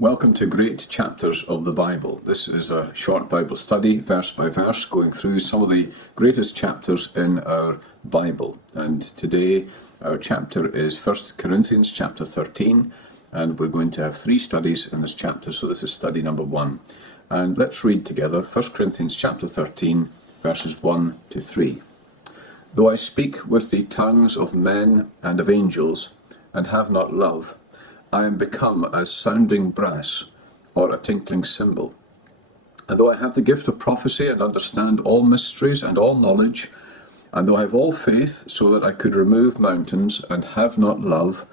Welcome to Great Chapters of the Bible. This is a short Bible study, verse by verse, going through some of the greatest chapters in our Bible. And today our chapter is 1 Corinthians chapter 13, and we're going to have three studies in this chapter, so this is study number 1. And let's read together 1 Corinthians chapter 13, verses 1 to 3. Though I speak with the tongues of men and of angels, and have not love, I am become as sounding brass, or a tinkling cymbal. And though I have the gift of prophecy, and understand all mysteries and all knowledge, and though I have all faith, so that I could remove mountains, and have not love,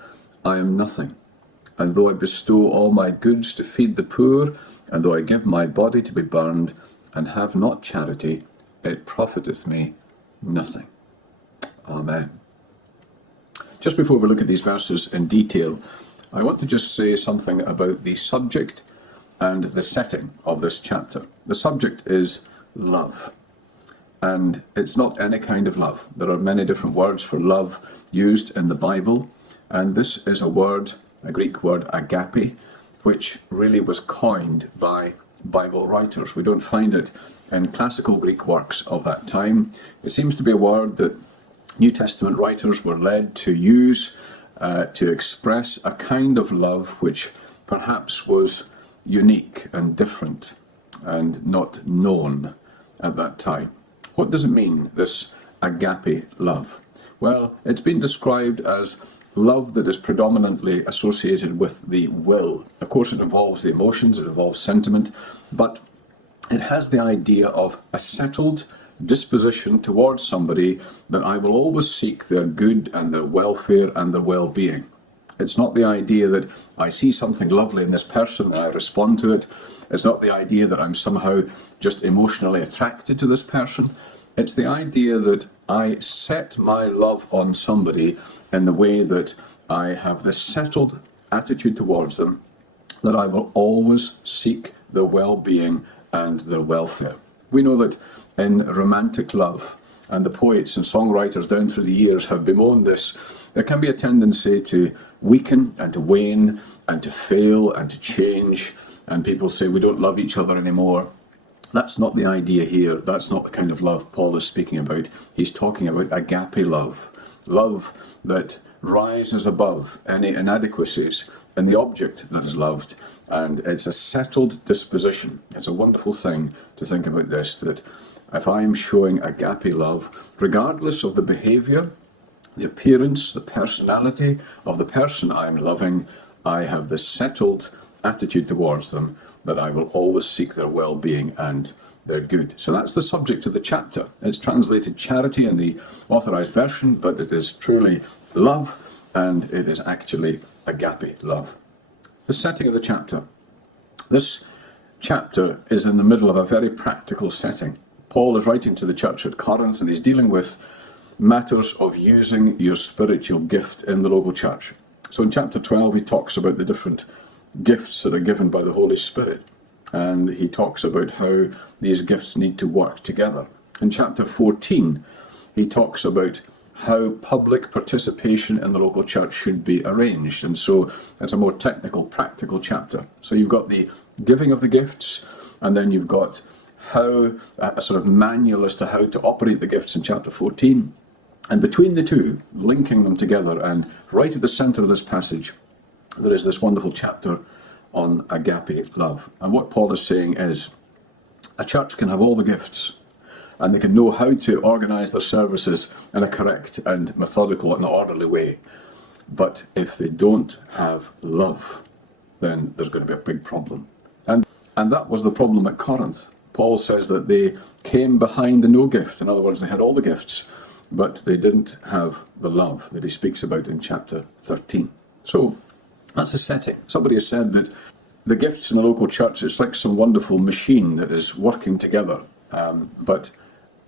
I am nothing. And though I bestow all my goods to feed the poor, and though I give my body to be burned, and have not charity, it profiteth me nothing. Amen. Just before we look at these verses in detail, I want to just say something about the subject and the setting of this chapter. The subject is love, and it's not any kind of love. There are many different words for love used in the Bible, and this is a word, a Greek word, agape, which really was coined by Bible writers. We don't find it in classical Greek works of that time. It seems to be a word that New Testament writers were led to use to express a kind of love which perhaps was unique and different and not known at that time. What does it mean, this agape love? Well, it's been described as love that is predominantly associated with the will. Of course, it involves the emotions, it involves sentiment, but it has the idea of a settled disposition towards somebody that I will always seek their good and their welfare and their well-being. It's not the idea that I see something lovely in this person and I respond to it. It's not the idea that I'm somehow just emotionally attracted to this person. It's the idea that I set my love on somebody in the way that I have this settled attitude towards them, that I will always seek their well-being and their welfare. We know that in romantic love, and the poets and songwriters down through the years have bemoaned this, there can be a tendency to weaken and to wane and to fail and to change, and people say we don't love each other anymore. That's not the idea here. That's not the kind of love Paul is speaking about. He's talking about agape love, love that rises above any inadequacies in the object that is loved, and it's a settled disposition. It's a wonderful thing to think about this, that if I'm showing agape love, regardless of the behavior, the appearance, the personality of the person I'm loving, I have this settled attitude towards them that I will always seek their well-being and their good. So that's the subject of the chapter. It's translated charity in the Authorized Version, but it is truly love, and it is actually agape love. The setting of the chapter. This chapter is in the middle of a very practical setting. Paul is writing to the church at Corinth, and he's dealing with matters of using your spiritual gift in the local church. So in chapter 12, he talks about the different gifts that are given by the Holy Spirit, and he talks about how these gifts need to work together. In chapter 14, he talks about how public participation in the local church should be arranged, and so it's a more technical, practical chapter. So you've got the giving of the gifts, and then you've got how a sort of manual as to how to operate the gifts in chapter 14. And between the two, linking them together, and right at the centre of this passage, there is this wonderful chapter on agape love. And what Paul is saying is, a church can have all the gifts, and they can know how to organise their services in a correct and methodical and orderly way. But if they don't have love, then there's going to be a big problem. And that was the problem at Corinth. Paul says that they came behind the no gift. In other words, they had all the gifts, but they didn't have the love that he speaks about in chapter 13. So that's the setting. Somebody has said that the gifts in the local church, it's like some wonderful machine that is working together, but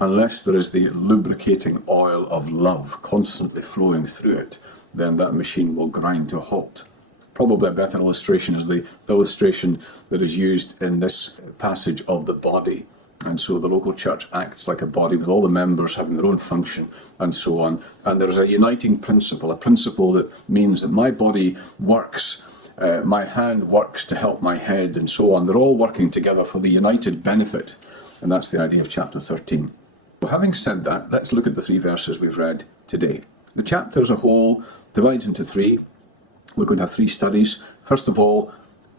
unless there is the lubricating oil of love constantly flowing through it, then that machine will grind to a halt. Probably a better illustration is the illustration that is used in this passage of the body. And so the local church acts like a body with all the members having their own function and so on. And there's a uniting principle, a principle that means that my body works my hand works to help my head, and so on. They're all working together for the united benefit. And that's the idea of chapter 13. So having said that, let's look at the 3 verses we've read today. The chapter as a whole divides into 3. We're going to have 3 studies. First of all,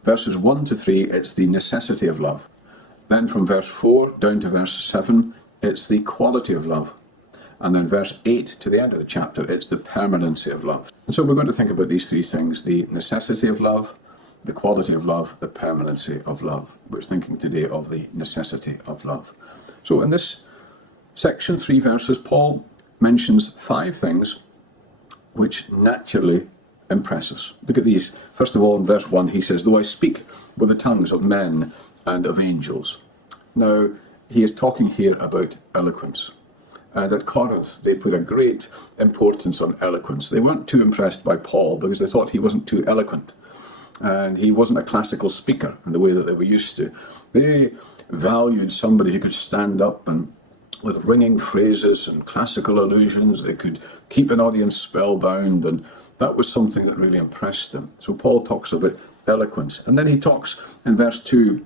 verses 1 to 3, it's the necessity of love. Then from verse 4 down to verse 7, it's the quality of love. And then verse 8 to the end of the chapter, it's the permanency of love. And so we're going to think about these 3 things: the necessity of love, the quality of love, the permanency of love. We're thinking today of the necessity of love. So in this section, 3 verses, Paul mentions 5 things which naturally impress us. Look at these. First of all, in verse 1, he says, "Though I speak with the tongues of men and of angels." Now, he is talking here about eloquence. And at Corinth, they put a great importance on eloquence. They weren't too impressed by Paul because they thought he wasn't too eloquent. And he wasn't a classical speaker in the way that they were used to. They valued somebody who could stand up and with ringing phrases and classical allusions, they could keep an audience spellbound, and that was something that really impressed them. So Paul talks about eloquence. And then he talks in verse 2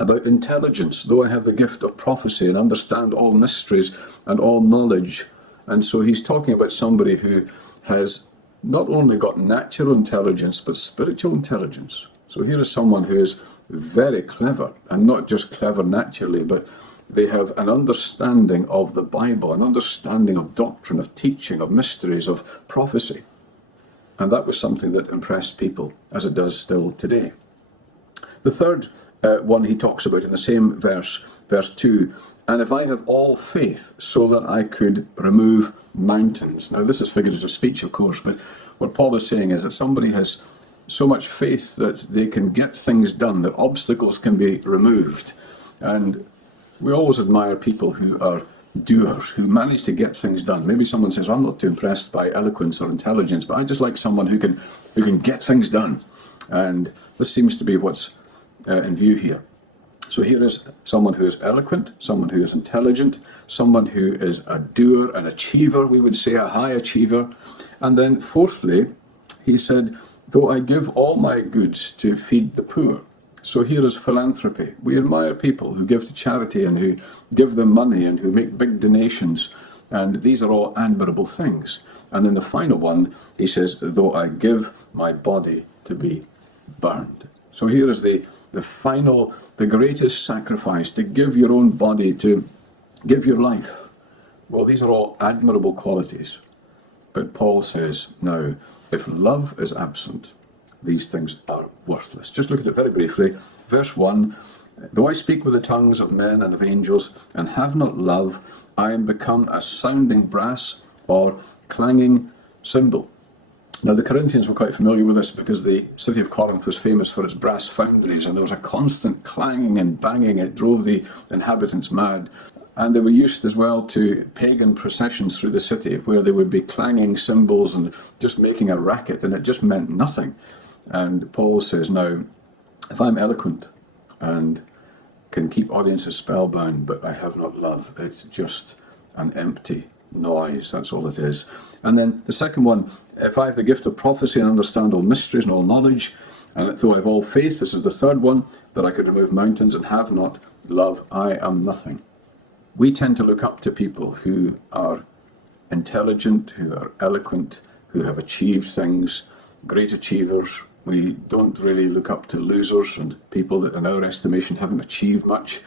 about intelligence. "Though I have the gift of prophecy and understand all mysteries and all knowledge." And so he's talking about somebody who has not only got natural intelligence, but spiritual intelligence. So here is someone who is very clever, and not just clever naturally, but they have an understanding of the Bible, an understanding of doctrine, of teaching, of mysteries, of prophecy. And that was something that impressed people, as it does still today. The third one he talks about in the same verse, verse 2, "And if I have all faith so that I could remove mountains." Now this is figurative speech, of course, but what Paul is saying is that somebody has so much faith that they can get things done, that obstacles can be removed. And we always admire people who are doers, who manage to get things done. Maybe someone says, "I'm not too impressed by eloquence or intelligence, but I just like someone who can get things done." And this seems to be what's in view here. So here is someone who is eloquent, someone who is intelligent, someone who is a doer, an achiever, we would say, a high achiever. And then fourthly, he said, "Though I give all my goods to feed the poor." So here is philanthropy. We admire people who give to charity and who give them money and who make big donations. And these are all admirable things. And then the final one, he says, "Though I give my body to be burned." So here is the final, the greatest sacrifice, to give your own body, to give your life. Well, these are all admirable qualities. But Paul says, now, if love is absent, these things are worthless. Just look at it very briefly. Verse 1, "Though I speak with the tongues of men and of angels, and have not love, I am become a sounding brass or clanging cymbal." Now the Corinthians were quite familiar with this because the city of Corinth was famous for its brass foundries, and there was a constant clanging and banging. It drove the inhabitants mad. And they were used as well to pagan processions through the city where they would be clanging cymbals and just making a racket, and it just meant nothing. And Paul says, now, if I'm eloquent and can keep audiences spellbound, but I have not love, it's just an empty noise. That's all it is. And then the second one, if I have the gift of prophecy and understand all mysteries and all knowledge, and though I have all faith, this is the third one, that I could remove mountains, and have not love, I am nothing. We tend to look up to people who are intelligent, who are eloquent, who have achieved things, great achievers. We don't really look up to losers and people that in our estimation haven't achieved much,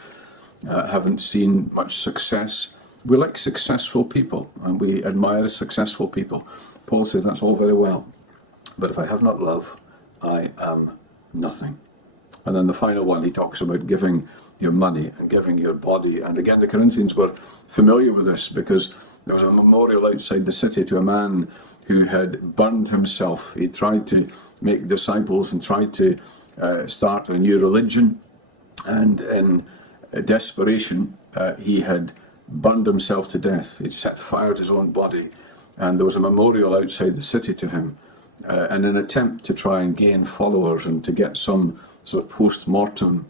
haven't seen much success. We like successful people, and we admire successful people. Paul says that's all very well, but if I have not love, I am nothing. And then the final one, he talks about giving your money and giving your body. And again, the Corinthians were familiar with this because there was a memorial outside the city to a man who had burned himself. He tried to make disciples and tried to start a new religion. And in desperation, he had burned himself to death. He'd set fire to his own body. And there was a memorial outside the city to him. In an attempt to try and gain followers and to get some sort of post-mortem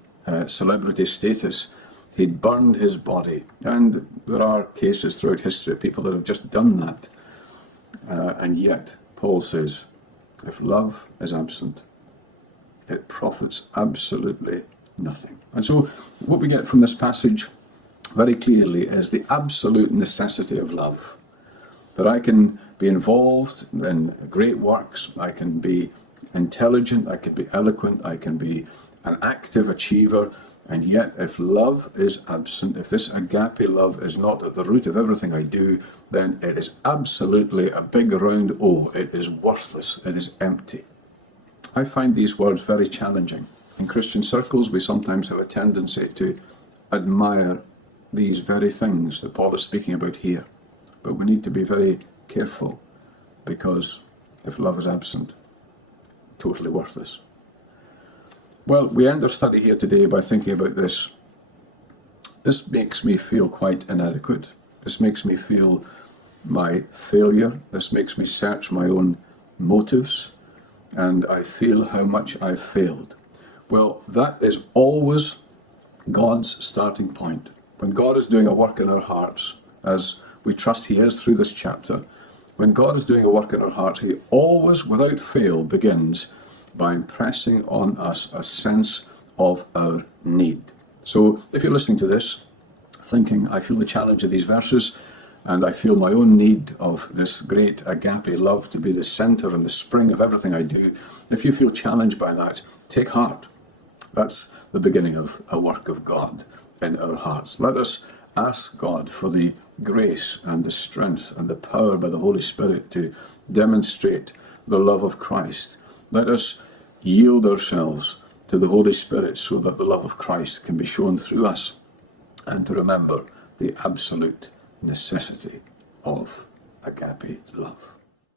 celebrity status, he'd burned his body. And there are cases throughout history of people that have just done that. And yet, Paul says, if love is absent, it profits absolutely nothing. And so what we get from this passage very clearly is the absolute necessity of love. That I can be involved in great works, I can be intelligent, I can be eloquent, I can be an active achiever, and yet if love is absent, if this agape love is not at the root of everything I do, then it is absolutely a big round O. It is worthless, it is empty. I find these words very challenging. In Christian circles, we sometimes have a tendency to admire these very things that Paul is speaking about here. But we need to be very careful, because if love is absent, totally worthless. Well, we end our study here today by thinking about this. This makes me feel quite inadequate. This makes me feel my failure. This makes me search my own motives, and I feel how much I've failed. Well, that is always God's starting point. When God is doing a work in our hearts, as we trust He is through this chapter, when God is doing a work in our hearts, He always, without fail, begins by impressing on us a sense of our need. So if you're listening to this, thinking, I feel the challenge of these verses, and I feel my own need of this great agape love to be the center and the spring of everything I do, if you feel challenged by that, take heart. That's the beginning of a work of God in our hearts. Let us ask God for the grace and the strength and the power by the Holy Spirit to demonstrate the love of Christ. Let us yield ourselves to the Holy Spirit so that the love of Christ can be shown through us, and to remember the absolute necessity of agape love.